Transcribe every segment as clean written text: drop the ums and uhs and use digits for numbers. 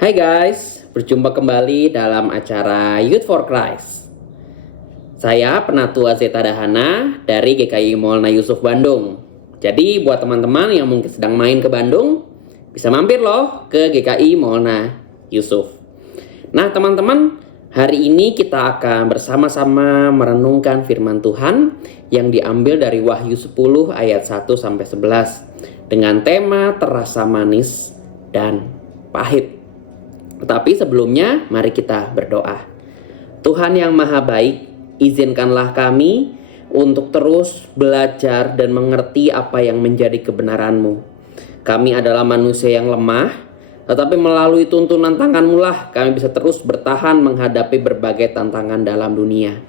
Hai guys, berjumpa kembali dalam acara Youth for Christ. Saya Penatua Zeta Dahana dari GKI Maulana Yusuf Bandung. Jadi buat teman-teman yang mungkin sedang main ke Bandung, bisa mampir loh ke GKI Maulana Yusuf. Nah teman-teman, hari ini kita akan bersama-sama merenungkan firman Tuhan yang diambil dari Wahyu 10 ayat 1-11 dengan tema terasa manis dan pahit. Tetapi sebelumnya mari kita berdoa. Tuhan yang maha baik, izinkanlah kami untuk terus belajar dan mengerti apa yang menjadi kebenaran-Mu. Kami adalah manusia yang lemah, tetapi melalui tuntunan tangan-Mu lah kami bisa terus bertahan menghadapi berbagai tantangan dalam dunia.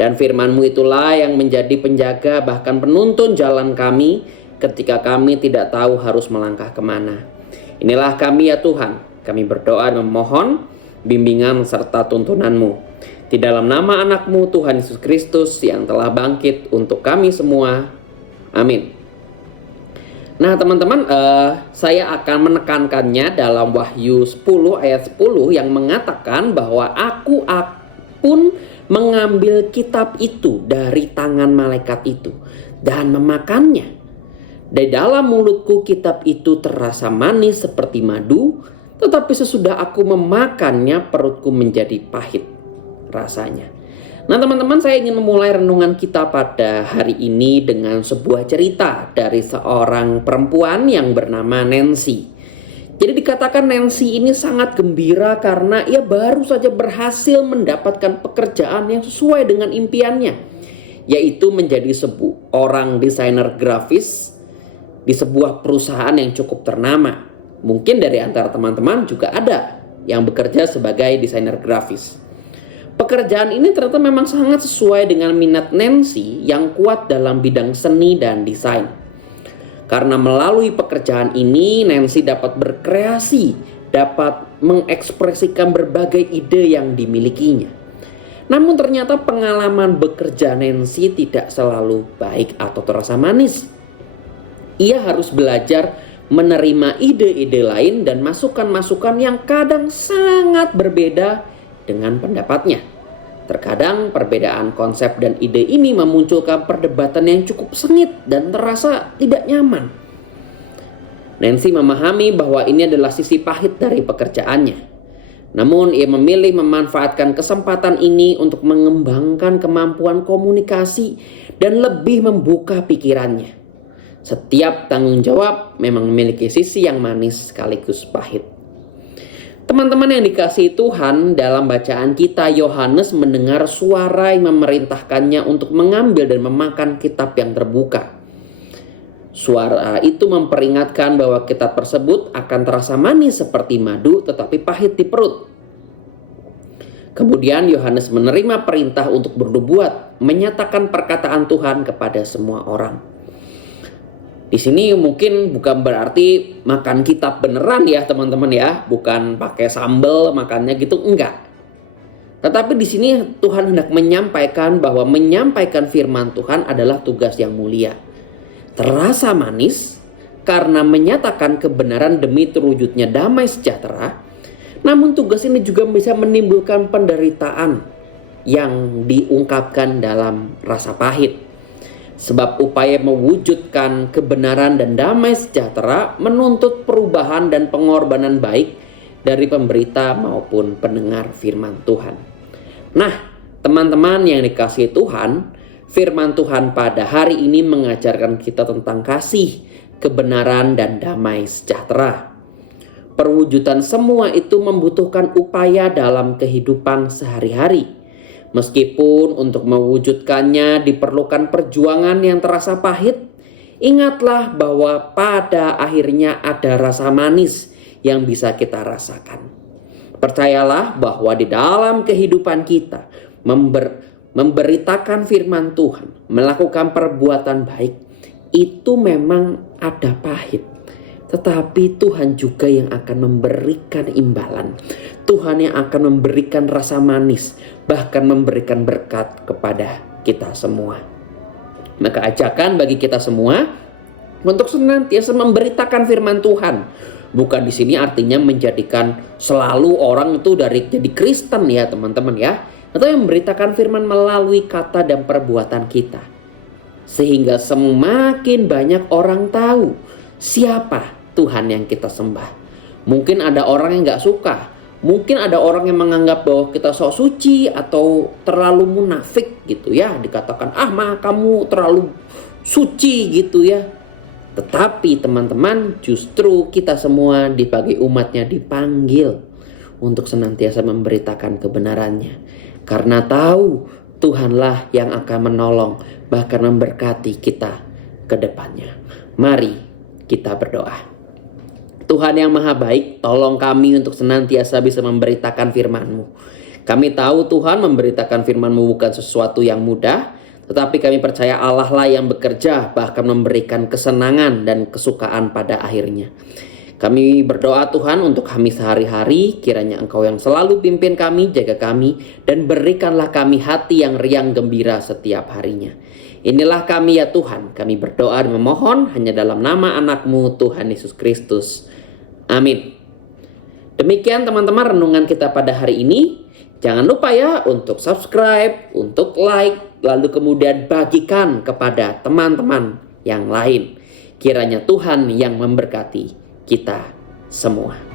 Dan firman-Mu itulah yang menjadi penjaga bahkan penuntun jalan kami ketika kami tidak tahu harus melangkah kemana. Inilah kami ya Tuhan. Kami berdoa dan memohon bimbingan serta tuntunan-Mu. Di dalam nama anak-Mu Tuhan Yesus Kristus yang telah bangkit untuk kami semua. Amin. Nah teman-teman, saya akan menekankannya dalam Wahyu 10 ayat 10 yang mengatakan bahwa aku pun mengambil kitab itu dari tangan malaikat itu dan memakannya. Di dalam mulutku kitab itu terasa manis seperti madu, tetapi sesudah aku memakannya perutku menjadi pahit rasanya. Nah teman-teman, saya ingin memulai renungan kita pada hari ini dengan sebuah cerita dari seorang perempuan yang bernama Nancy. Jadi dikatakan Nancy ini sangat gembira karena ia baru saja berhasil mendapatkan pekerjaan yang sesuai dengan impiannya, yaitu menjadi seorang desainer grafis di sebuah perusahaan yang cukup ternama. Mungkin dari antara teman-teman juga ada yang bekerja sebagai desainer grafis. Pekerjaan ini ternyata memang sangat sesuai dengan minat Nancy yang kuat dalam bidang seni dan desain. Karena melalui pekerjaan ini Nancy dapat berkreasi, dapat mengekspresikan berbagai ide yang dimilikinya. Namun ternyata pengalaman bekerja Nancy tidak selalu baik atau terasa manis. Ia harus belajar menerima ide-ide lain dan masukan-masukan yang kadang sangat berbeda dengan pendapatnya. Terkadang perbedaan konsep dan ide ini memunculkan perdebatan yang cukup sengit dan terasa tidak nyaman. Nancy memahami bahwa ini adalah sisi pahit dari pekerjaannya. Namun ia memilih memanfaatkan kesempatan ini untuk mengembangkan kemampuan komunikasi dan lebih membuka pikirannya. Setiap tanggung jawab memang memiliki sisi yang manis sekaligus pahit. Teman-teman yang dikasihi Tuhan, dalam bacaan kita Yohanes mendengar suara yang memerintahkannya untuk mengambil dan memakan kitab yang terbuka. Suara itu memperingatkan bahwa kitab tersebut akan terasa manis seperti madu tetapi pahit di perut. Kemudian Yohanes menerima perintah untuk bernubuat, menyatakan perkataan Tuhan kepada semua orang. Di sini mungkin bukan berarti makan kitab beneran ya teman-teman ya, bukan pakai sambal makannya gitu, enggak. Tetapi di sini Tuhan hendak menyampaikan bahwa menyampaikan firman Tuhan adalah tugas yang mulia. Terasa manis karena menyatakan kebenaran demi terwujudnya damai sejahtera. Namun tugas ini juga bisa menimbulkan penderitaan yang diungkapkan dalam rasa pahit. Sebab upaya mewujudkan kebenaran dan damai sejahtera menuntut perubahan dan pengorbanan baik dari pemberita maupun pendengar firman Tuhan. Nah, teman-teman yang dikasihi Tuhan, firman Tuhan pada hari ini mengajarkan kita tentang kasih, kebenaran, dan damai sejahtera. Perwujudan semua itu membutuhkan upaya dalam kehidupan sehari-hari. Meskipun untuk mewujudkannya diperlukan perjuangan yang terasa pahit, ingatlah bahwa pada akhirnya ada rasa manis yang bisa kita rasakan. Percayalah bahwa di dalam kehidupan kita memberitakan firman Tuhan, melakukan perbuatan baik, itu memang ada pahit. Tetapi Tuhan juga yang akan memberikan imbalan. Tuhan yang akan memberikan rasa manis, bahkan memberikan berkat kepada kita semua. Maka ajakan bagi kita semua untuk senantiasa memberitakan firman Tuhan, Bukan di sini artinya menjadikan selalu orang itu dari jadi Kristen ya teman-teman ya. Atau yang memberitakan firman melalui kata dan perbuatan kita. Sehingga semakin banyak orang tahu siapa Tuhan yang kita sembah. Mungkin ada orang yang gak suka. Mungkin ada orang yang menganggap bahwa kita sok suci atau terlalu munafik gitu ya. Dikatakan, kamu terlalu suci gitu ya. Tetapi teman-teman, justru kita semua sebagai umatnya dipanggil untuk senantiasa memberitakan kebenarannya. Karena tahu Tuhanlah yang akan menolong, bahkan memberkati kita ke depannya. Mari kita berdoa. Tuhan yang maha baik, tolong kami untuk senantiasa bisa memberitakan firman-Mu. Kami tahu Tuhan, memberitakan firman-Mu bukan sesuatu yang mudah, tetapi kami percaya Allah lah yang bekerja, bahkan memberikan kesenangan dan kesukaan pada akhirnya. Kami berdoa Tuhan untuk kami sehari-hari, kiranya Engkau yang selalu pimpin kami, jaga kami, dan berikanlah kami hati yang riang gembira setiap harinya. Inilah kami ya Tuhan, kami berdoa dan memohon hanya dalam nama anak-Mu Tuhan Yesus Kristus. Amin. Demikian teman-teman renungan kita pada hari ini. Jangan lupa ya untuk subscribe, untuk like, lalu kemudian bagikan kepada teman-teman yang lain. Kiranya Tuhan yang memberkati kita semua.